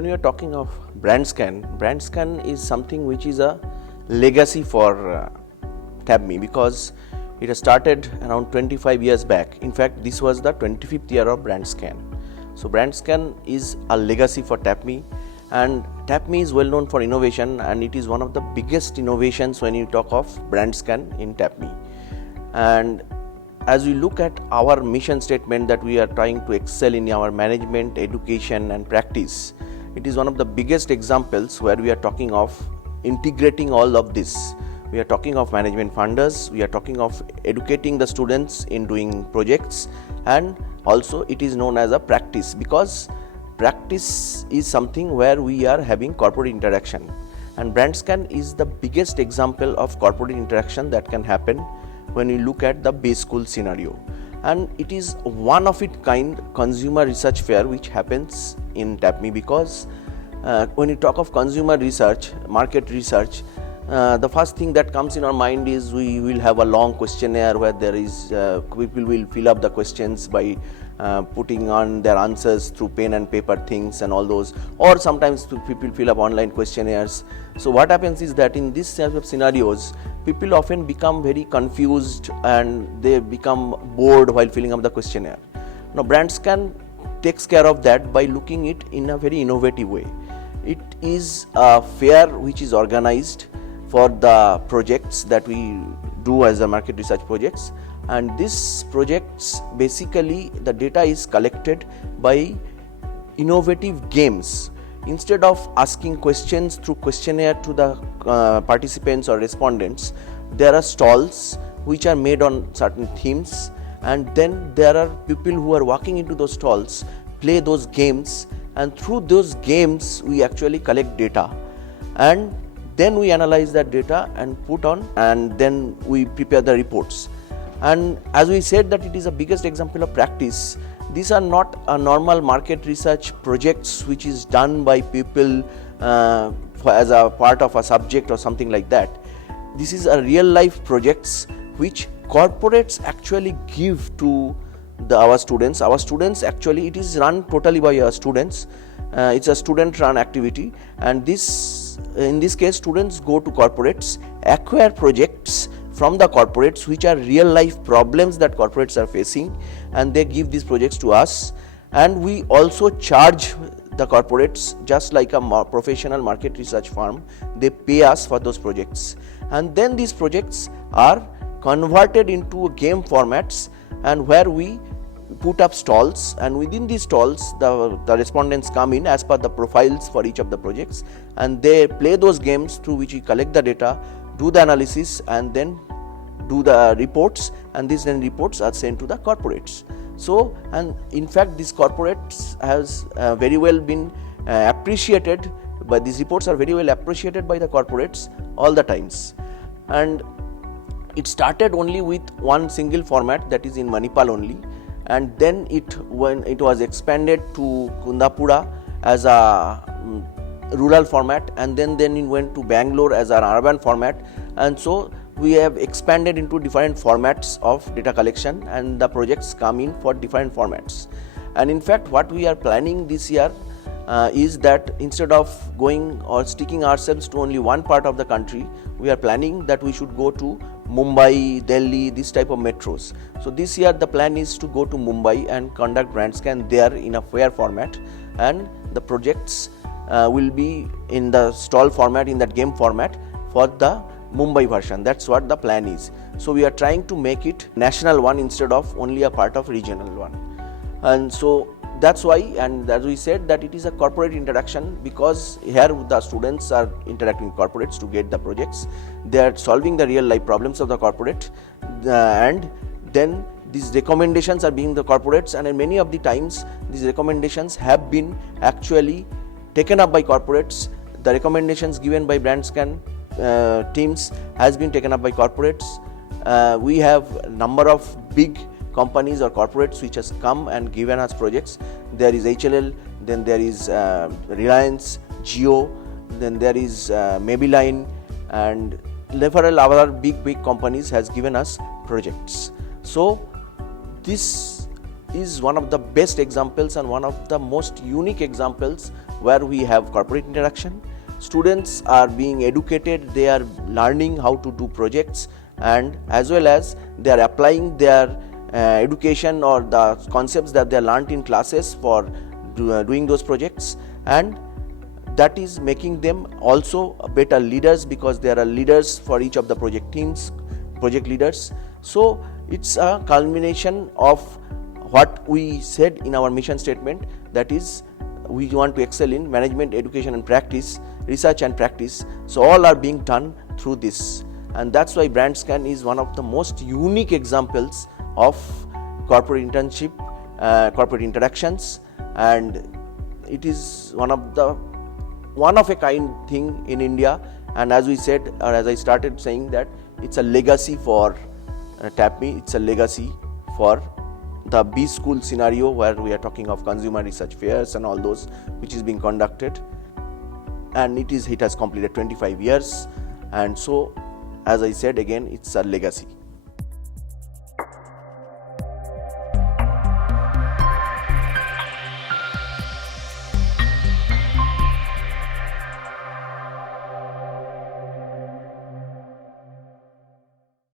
When we are talking of BrandScan is something which is a legacy for TABME, because it has started around 25 years back. In fact, this was the 25th year of BrandScan. So BrandScan is a legacy for TABME, and TABME is well known for innovation, and it is one of the biggest innovations when you talk of BrandScan in TABME. And as we look at our mission statement that we are trying to excel in our management, education and practice, it is one of the biggest examples where we are talking of integrating all of this. We are talking of management funders, we are talking of educating the students in doing projects, and also it is known as a practice, because practice is something where we are having corporate interaction, and BrandScan is the biggest example of corporate interaction that can happen when we look at the base school scenario. And it is one of its kind consumer research fair which happens in TABME, because when you talk of consumer research, market research, the first thing that comes in our mind is we will have a long questionnaire where there is people will fill up the questions by putting on their answers through pen and paper things and all those, or sometimes people fill up online questionnaires. So what happens is that in this type of scenarios, people often become very confused and they become bored while filling up the questionnaire. Now BrandScan takes care of that by looking it in a very innovative way. It is a fair which is organized for the projects that we do as the market research projects, and these projects basically the data is collected by innovative games. Instead of asking questions through questionnaire to the participants or respondents, there are stalls which are made on certain themes, and then there are people who are walking into those stalls, play those games, and through those games we actually collect data, and then we analyze that data and put on, and then we prepare the reports. And as we said that it is the biggest example of practice, these are not a normal market research projects which is done by people as a part of a subject or something like that. This is a real life projects which corporates actually give to our students. Our students actually, it is run totally by our students. It's a student run activity, and in this case students go to corporates, acquire projects from the corporates which are real life problems that corporates are facing, and they give these projects to us, and we also charge the corporates just like a professional market research firm. They pay us for those projects, and then these projects are converted into game formats, and where we put up stalls, and within these stalls the respondents come in as per the profiles for each of the projects, and they play those games through which we collect the data, do the analysis, and then do the reports, and these then reports are sent to the corporates. So, and in fact these corporates has very well been appreciated, but these reports are very well appreciated by the corporates all the times. And it started only with one single format, that is in Manipal only, and then when it was expanded to Kundapura as a rural format, and then it went to Bangalore as an urban format, and so we have expanded into different formats of data collection, and the projects come in for different formats. And in fact what we are planning this year is that instead of going or sticking ourselves to only one part of the country, we are planning that we should go to Mumbai, Delhi, this type of metros. So this year the plan is to go to Mumbai and conduct BrandScan there in a fair format, and the projects will be in the stall format, in that game format for the Mumbai version. That's what the plan is. So we are trying to make it national one instead of only a part of regional one. And so that's why, and as we said, that it is a corporate interaction, because here the students are interacting with corporates to get the projects. They are solving the real life problems of the corporate, and then these recommendations are being the corporates, and in many of the times these recommendations have been actually taken up by corporates. The recommendations given by BrandScan teams has been taken up by corporates. We have a number of big companies or corporates which has come and given us projects. There is HLL, then there is Reliance, Jio, then there is Maybelline, and several other big companies has given us projects. So this is one of the best examples and one of the most unique examples where we have corporate interaction. Students are being educated, they are learning how to do projects, and as well as they are applying their education or the concepts that they learned in classes for doing those projects, and that is making them also better leaders, because there are leaders for each of the project teams, project leaders. So it's a culmination of what we said in our mission statement, that is, we want to excel in management, education and practice, research and practice. So all are being done through this, and that's why BrandScan is one of the most unique examples of corporate internship, corporate interactions, and it is one of a kind thing in India. And as we said, or as I started saying, that it's a legacy for TAPME, it's a legacy for the B School scenario, where we are talking of consumer research fairs and all those which is being conducted, and it has completed 25 years, and so as I said again, it's a legacy.